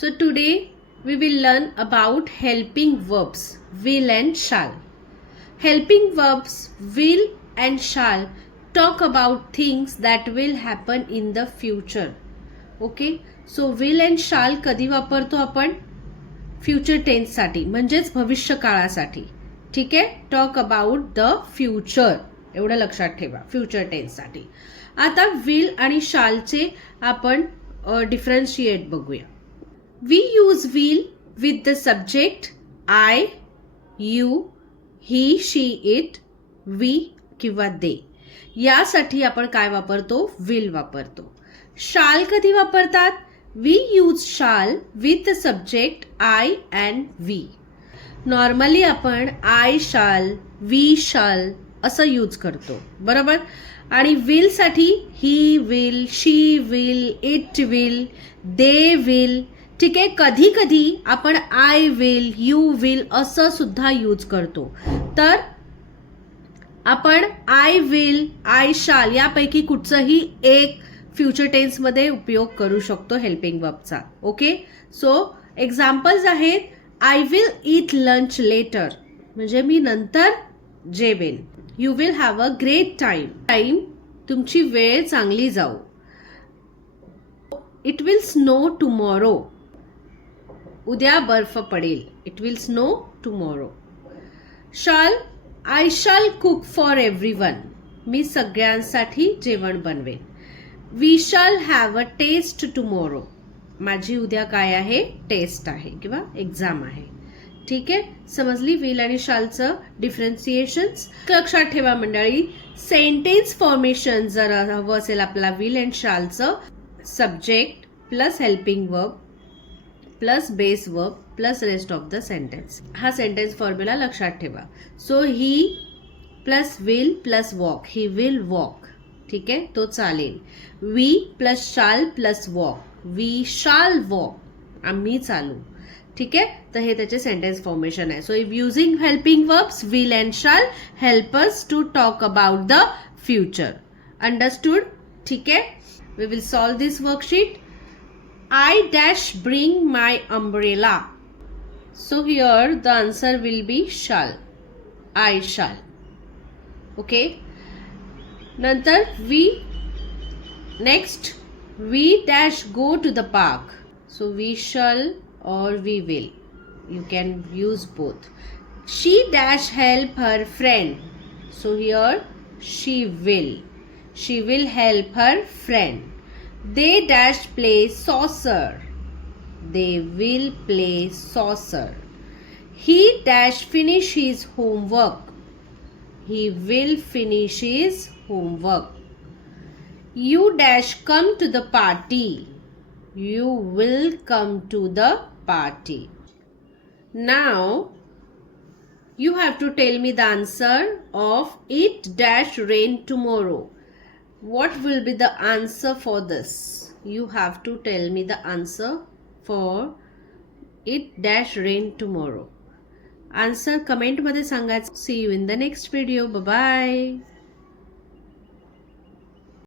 So today we will learn about helping verbs will and shall. Helping verbs will and shall talk about things that will happen in the future. Okay, so will and shall कधी वापरतो आपण? Future tense साठी, म्हणजेच भविष्य काळासाठी. ठीक आहे, talk about the future एवढं लक्षात ठेवा फ्युचर टेन्स साठी. आता विल आणि शालचे आपण डिफरन्शिएट बघूया. We use will with the subject I, you, he, she, it, we किंवा दे. यासाठी आपण काय वापरतो? विल वापरतो. शाल कधी वापरतात? We use shall with the subject I and we. Normally आपण आय शाल, वी शाल असं यूज करतो, बरोबर. आणि विल साठी he will, she will, it will, they will. ठीक आहे, कधी कधी आपण आय विल, यू विल असं सुद्धा यूज करतो. तर आपण आय विल, आय शाल यापैकी कुठचंही एक फ्युचर टेन्स मध्ये उपयोग करू शकतो हेल्पिंग वर्बचा. ओके, सो एक्झाम्पल्स आहेत. I will eat lunch later, म्हणजे मी नंतर जेवेन. You will have a great time, तुमची वेळ चांगली जाऊ. इट विल स्नो टुमॉरो, उद्या बर्फ पडेल. It will snow tomorrow. Shall, I shall cook for everyone, मी सगळ्यांसाठी जेवण बनवेन. We shall have a test tomorrow, माझी उद्या काय आहे? टेस्ट आहे किंवा एक्झाम आहे. ठीक आहे, समजली विल आणि शालचं डिफरन्सिएशन्स. लक्षात ठेवा मंडळी, सेंटेन्स फॉर्मेशन जर हवं असेल आपल्याला विल अँड शालचं, subject plus helping verb plus base verb plus rest of the sentence, हा सेंटेन्स फॉर्म्युला लक्षात ठेवा. So he plus will plus walk, he will walk. ठीक आहे, तो चालेल. We plus shall plus walk, we shall walk, आम्ही चालू. ठीक आहे, तर हे त्याचे सेंटेन्स फॉर्मेशन आहे. So if using helping verbs will and shall help us to talk about the future. Understood? ठीक आहे, we will solve this worksheet. I dash bring my umbrella. So here the answer will be shall. I shall. Okay. Nantar next we dash go to the park. So we shall or we will. You can use both. She dash help her friend. So here she will. She will help her friend. They dash play saucer. They will play saucer. He dash finish his homework. He will finish his homework. You dash come to the party. You will come to the party. Now you have to tell me the answer of it dash rain tomorrow. What will be the answer for this? You have to tell me the answer for it dash rain tomorrow. Answer comment मध्ये सांगायचं. See you in the next video. Bye bye.